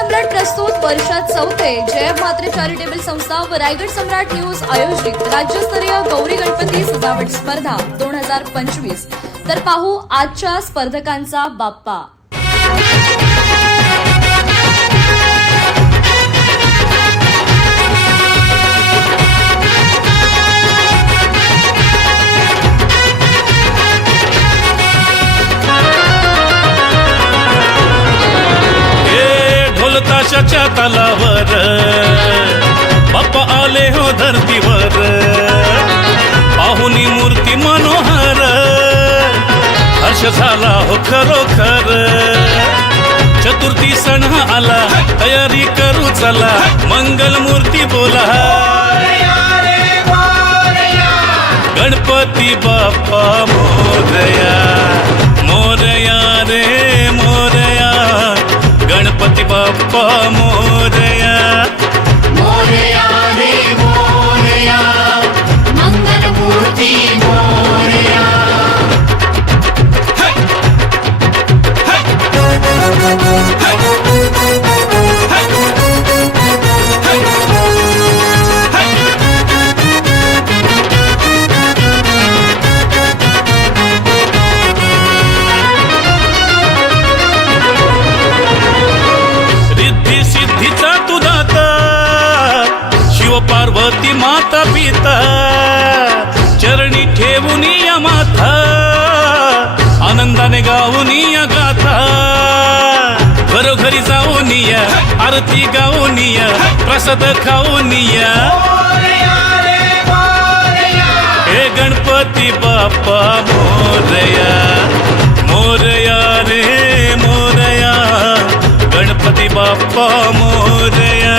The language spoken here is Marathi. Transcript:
सम्राट प्रस्तुत वर्षात चौथे जय म्हात्रे चॅरिटेबल संस्था व रायगड सम्राट न्यूज आयोजित राज्यस्तरीय गौरी गणपती सजावट स्पर्धा 2025। तर पाहू आजच्या स्पर्धकांचा बाप्पा। ताशाच्या तालावर बाप्पा आले हो धरतीवर, पाहुनी मूर्ती मनोहर, हर्ष झाला हो खरोखर। चतुर्थी सण आला, तयारी करू चला, मंगल मूर्ती बोला, गणपती बाप्पा मोरया, मोरया रे मोरया, गणपती बाप्पा मोरया, मोरया रे मोरया, मंगल मूर्ती मोरया। पार्वती माता पिता चरणी ठेवून या माथा, आनंदाने गाऊन या गाथा, घरोघरी जाऊन या, आरती गाऊन या, प्रसाद खाऊन या, हे गणपती बाप्पा मोरया, मोरया रे मोरया, गणपती बाप्पा मोरया।